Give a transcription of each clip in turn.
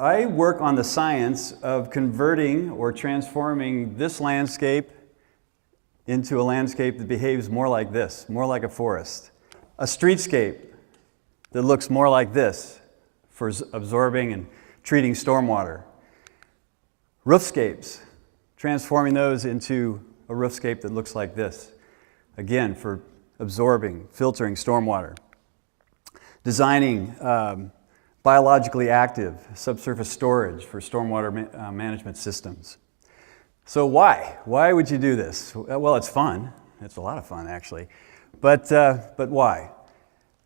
I work on the science of converting or transforming this landscape into a landscape that behaves more like this, more like a forest. A streetscape that looks more like this for absorbing and treating stormwater. Roofscapes, transforming those into a roofscape that looks like this, again, for absorbing, filtering stormwater. Designing biologically active subsurface storage for stormwater management systems. So why? Why would you do this? Well, it's fun. It's a lot of fun, actually. But why?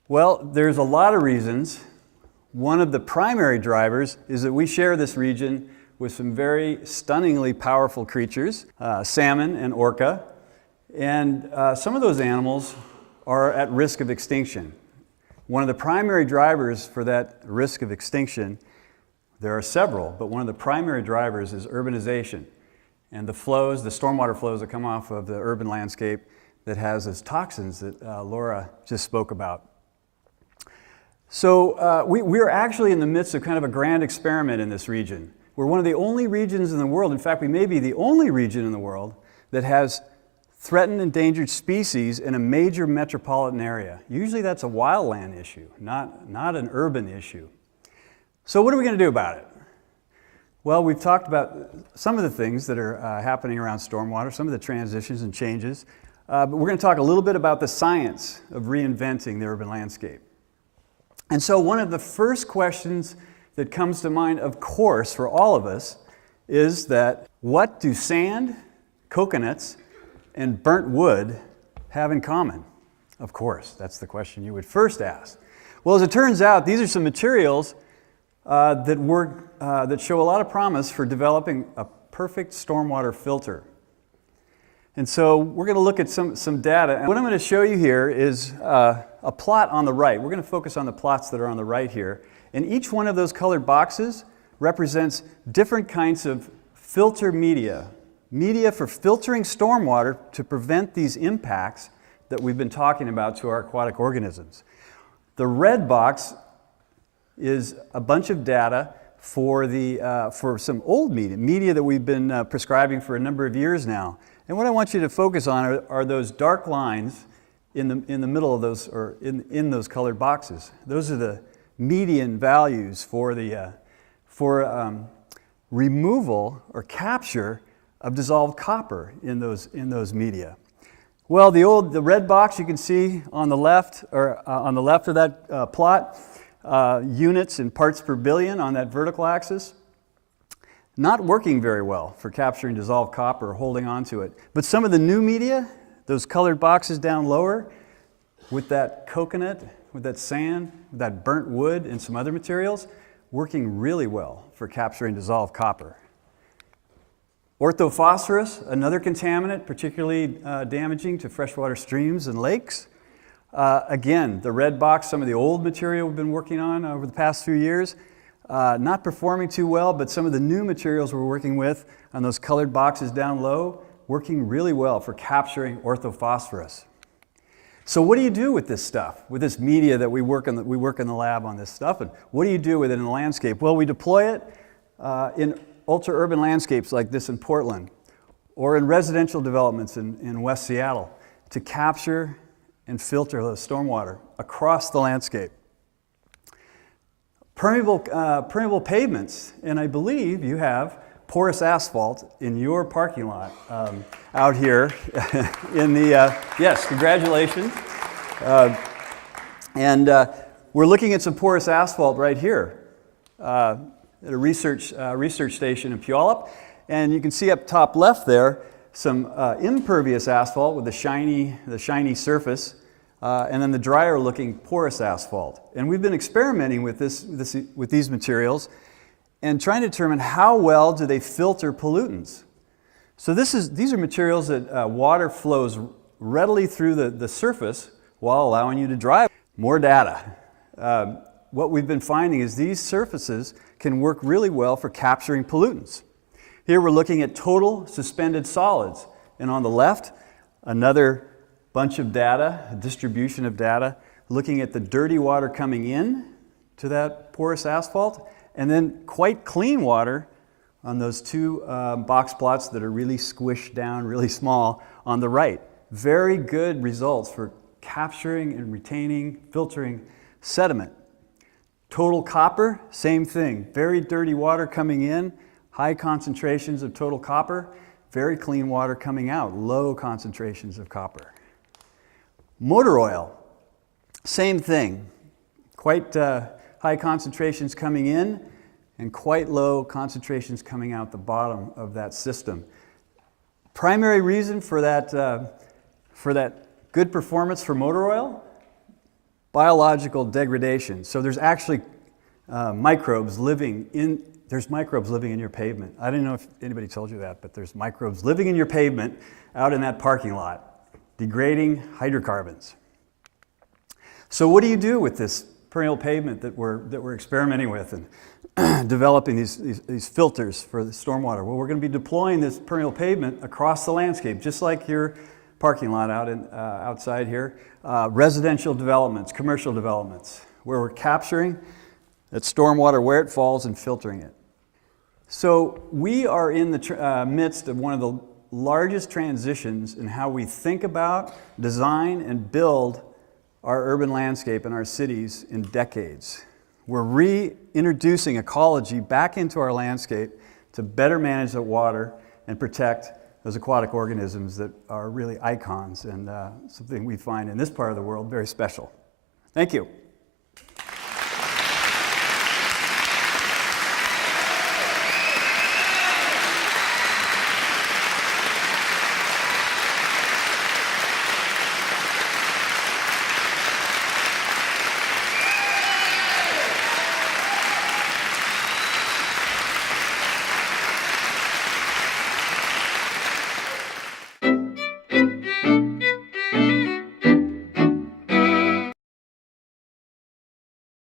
Well, there's a lot of reasons. One of the primary drivers is that we share this region with some very stunningly powerful creatures, salmon and orca, and some of those animals are at risk of extinction. One of the primary drivers for that risk of extinction, there are several, but one of the primary drivers is urbanization and the flows, the stormwater flows that come off of the urban landscape that has those toxins that Laura just spoke about. So we're actually in the midst of kind of a grand experiment in this region. We're one of the only regions in the world, in fact, we may be the only region in the world that has threatened endangered species in a major metropolitan area. Usually that's a wildland issue, not an urban issue. So what are we going to do about it? Well, we've talked about some of the things that are happening around stormwater, some of the transitions and changes, but we're going to talk a little bit about the science of reinventing the urban landscape. And so one of the first questions that comes to mind, of course, for all of us, is that what do sand, coconuts, and burnt wood have in common? Of course, that's the question you would first ask. Well, as it turns out, these are some materials that show a lot of promise for developing a perfect stormwater filter. And so we're going to look at some data. And what I'm going to show you here is a plot on the right. We're going to focus on the plots that are on the right here. And each one of those colored boxes represents different kinds of filter media for filtering stormwater to prevent these impacts that we've been talking about to our aquatic organisms. The red box is a bunch of data for some old media that we've been prescribing for a number of years now. And what I want you to focus on are those dark lines in the middle of those, or in those colored boxes. Those are the median values for removal or capture of dissolved copper in those media. Well, the red box you can see on the left, or on the left of that plot, units in parts per billion on that vertical axis. Not working very well for capturing dissolved copper or holding on to it. But some of the new media, those colored boxes down lower, with that coconut, with that sand, with that burnt wood and some other materials, working really well for capturing dissolved copper. Orthophosphorus, another contaminant, particularly damaging to freshwater streams and lakes. Again, the red box, some of the old material we've been working on over the past few years, not performing too well, but some of the new materials we're working with on those colored boxes down low, working really well for capturing orthophosphorus. So what do you do with this stuff, with this media that we work in the lab on this stuff, and what do you do with it in the landscape? Well, we deploy it in ultra-urban landscapes like this in Portland, or in residential developments in West Seattle, to capture and filter the stormwater across the landscape. Permeable pavements, and I believe you have porous asphalt in your parking lot out here in the, yes, congratulations. And we're looking at some porous asphalt right here at a research station in Puyallup. And you can see up top left there some impervious asphalt with the shiny surface, and then the drier looking porous asphalt. And we've been experimenting with these materials and trying to determine how well do they filter pollutants. So these are materials that water flows readily through the surface while allowing you to drive. More data. What we've been finding is these surfaces can work really well for capturing pollutants. Here we're looking at total suspended solids, and on the left, another bunch of data, a distribution of data, looking at the dirty water coming in to that porous asphalt, and then quite clean water on those two box plots that are really squished down, really small on the right. Very good results for capturing and retaining, filtering sediment. Total copper, same thing. Very dirty water coming in, high concentrations of total copper, very clean water coming out, low concentrations of copper. Motor oil, same thing. Quite high concentrations coming in and quite low concentrations coming out the bottom of that system. Primary reason for that good performance for motor oil, biological degradation. So there's actually microbes living in your pavement. I didn't know if anybody told you that, but there's microbes living in your pavement out in that parking lot, degrading hydrocarbons. So what do you do with this perennial pavement that we're experimenting with and developing these filters for the stormwater? Well, we're going to be deploying this perennial pavement across the landscape, just like your parking lot outside here. Residential developments, commercial developments, where we're capturing that stormwater where it falls and filtering it. So we are in the midst of one of the largest transitions in how we think about, design, and build our urban landscape and our cities in decades. We're reintroducing ecology back into our landscape to better manage the water and protect those aquatic organisms that are really icons and something we find in this part of the world very special. Thank you.